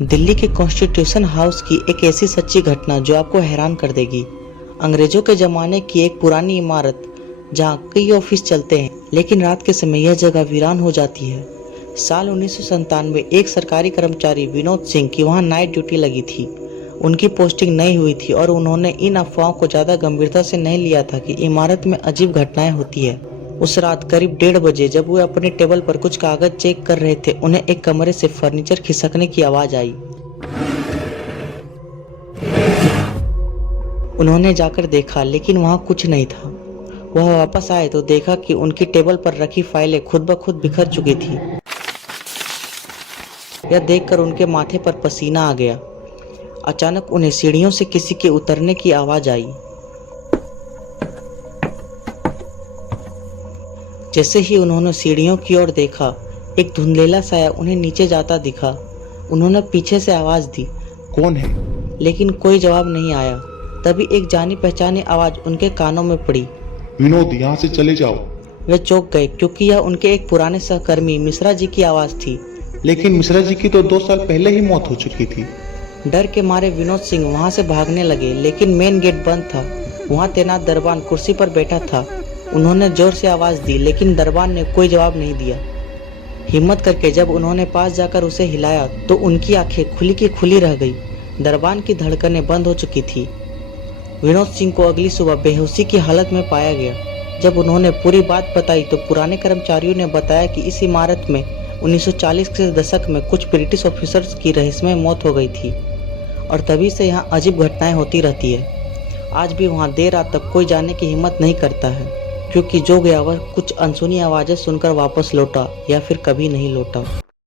दिल्ली के constitution house की एक ऐसी सच्ची घटना जो आपको हैरान कर देगी। अंग्रेजों के ज़माने की एक पुरानी इमारत जहां कई ऑफिस चलते हैं, लेकिन रात के समय यह जगह वीरान हो जाती है। साल 1997 में एक सरकारी कर्मचारी विनोद सिंह की वहां नाइट ड्यूटी लगी थी। उनकी पोस्टिंग नहीं हुई थी और उन्होंने इन अफवाहों को ज़्यादा गंभीरता से नहीं लिया था कि इमारत में अजीब घटनाएं होती है। उस रात करीब 1:30 बजे जब वे अपने टेबल पर कुछ कागज चेक कर रहे थे, उन्हें एक कमरे से फर्नीचर खिसकने की आवाज़ आई। उन्होंने जाकर देखा, लेकिन वहां कुछ नहीं था। वह वापस आए तो देखा कि उनकी टेबल पर रखी फाइलें खुद ब खुद बिखर चुकी थी। यह देखकर उनके माथे पर पसीना आ गया। अचानक उन्हें सीढ़ियों से किसी के उतरने की आवाज़ आई। जैसे ही उन्होंने सीढ़ियों की ओर देखा, एक धुंधलेला साया उन्हें नीचे जाता दिखा। उन्होंने पीछे से आवाज़ दी, कौन है? लेकिन कोई जवाब नहीं आया। तभी एक जानी पहचानी आवाज़ उनके कानों में पड़ी। विनोद, यहाँ से चले जाओ। वे चौंक गए क्योंकि यह उनके एक पुराने सहकर्मी मिश्रा जी की आवाज़ थी। लेकिन मिश्रा जी की तो 2 साल पहले ही मौत हो चुकी थी। डर के मारे विनोद सिंह वहां से भागने लगे, लेकिन मेन गेट बंद था। वहां तैनात दरबान कुर्सी पर बैठा था। उन्होंने जोर से आवाज़ दी, लेकिन दरबान ने कोई जवाब नहीं दिया। हिम्मत करके जब उन्होंने पास जाकर उसे हिलाया तो उनकी आंखें खुली की खुली रह गई। दरबान की धड़कनें बंद हो चुकी थी। विनोद सिंह को अगली सुबह बेहोशी की हालत में पाया गया। जब उन्होंने पूरी बात बताई तो पुराने कर्मचारियों ने बताया कि इस इमारत में 1940 के दशक में कुछ ब्रिटिश ऑफिसर्स की रहस्यमय मौत हो गई थी और तभी से यहाँ अजीब घटनाएं होती रहती है। आज भी वहाँ देर रात तक कोई जाने की हिम्मत नहीं करता है, क्योंकि जो गया वह कुछ अनसुनी आवाज़ें सुनकर वापस लौटा या फिर कभी नहीं लौटा।